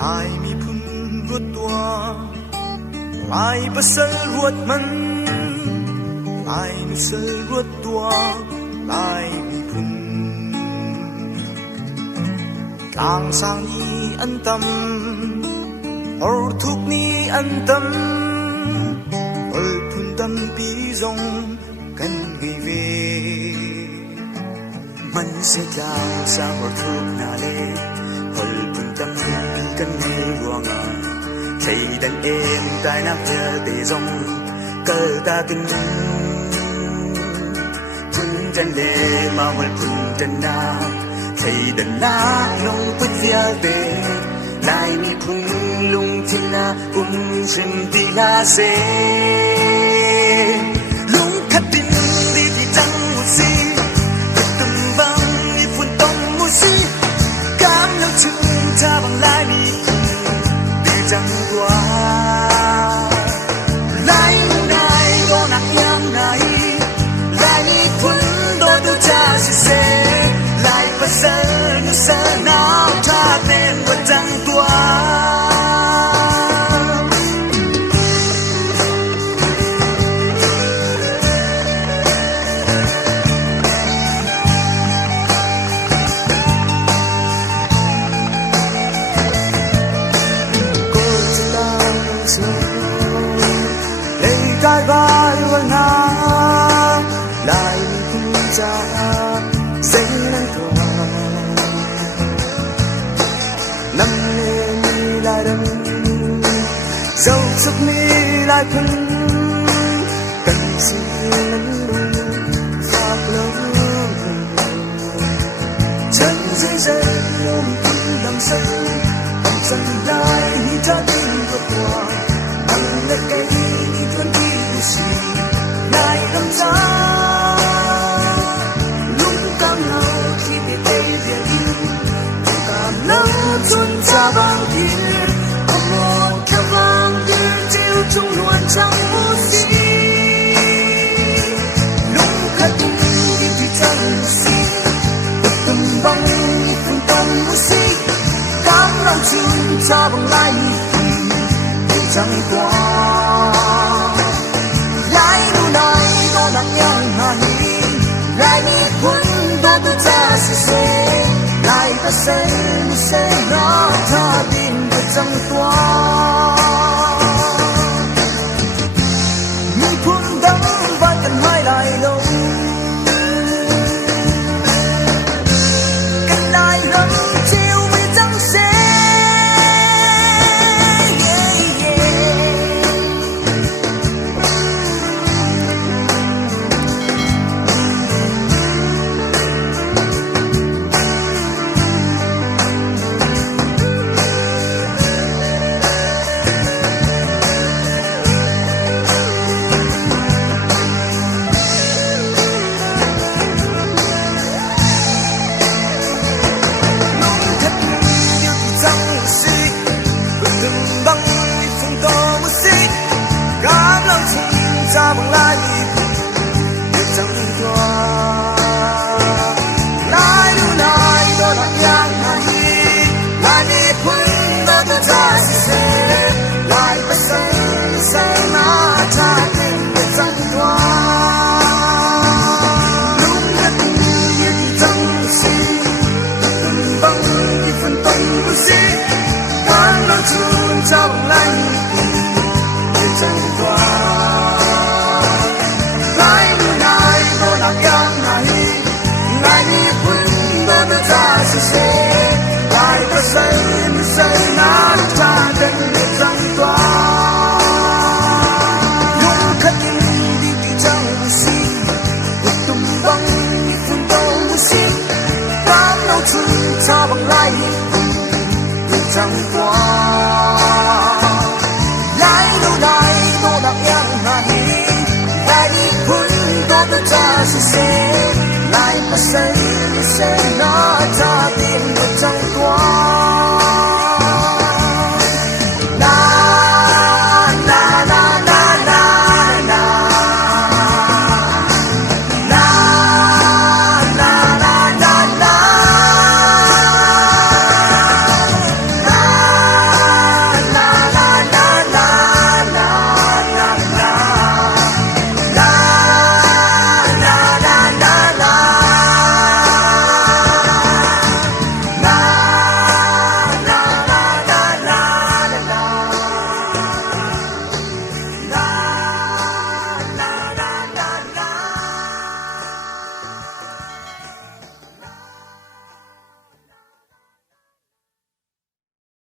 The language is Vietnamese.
lại mi phun ruột tua lại bớt sơ ruột mân lại mi sơ ruột tua lại mi phun lang sang ni an tâm or thuk ni an tâm or phun tâm pi rong kan ghi về man se lang sang or thuk na le or phun tâm pi kan ghi ruang thầy đàn em tai nắp để rong cơ ta kinh phun chân lệ mà hồi phun chân na thầy đàn na nông bứt vía về lại mi phun lung thiên na sinh đi la se lung khát tin đi thì chẳng một gì từng vang đi phun tông một gì cảm lâu chừng ta bằng lại mi chẳng qua lại này có nặng nhang này lại đi phun đôi đôi cha sẽ lại bắt giờ như giờ nào cha tên vẫn chẳng qua cái vai vẫn ngã lại phun ra giấy nắng tỏa năm mi lại đâm dấu sức mi lại phun cần gì nắng luôn phát lớn chân dưới dây ôm tim đắm say dần lại như trái tim vượt qua bằng lấy cây lại đâm ra lúc cảm nào khi bị tê về đi cảm nắng chôn ra bằng kia một theo vang kia chiều chung luôn chẳng một gì lúc khát đi thì chẳng gì từng băng từng tâm một gì cảm nắng chôn ra bằng lại thì chẳng qua lại đi cuốn đôi tôi cha sẽ lại ta sẽ nó tha tin được chẳng qua người cuốn đắng vẫn cần hai lại lâu cần lại lắm chiều vì chẳng sẽ ra bằng lại được chẳng qua lại đưa lại đôi nặng nhang này lại đi phun đôi tôi ra sẽ lại bắt say na cha tên được chẳng qua lúc nhất như chẳng gì từng băng như phân tông của gì càng lo chôn ra bằng lại được chẳng qua lại đi phun đôi đôi cha sẽ lại bắt say na cha tên được chẳng qua lúc khát đi thì chẳng gì từng băng như phun tông một gì cảm đau chừng cha bằng lại được chẳng qua lại đâu đây có đặc nhang này lại đi phun đôi đôi cha sẽ lại bắt say nó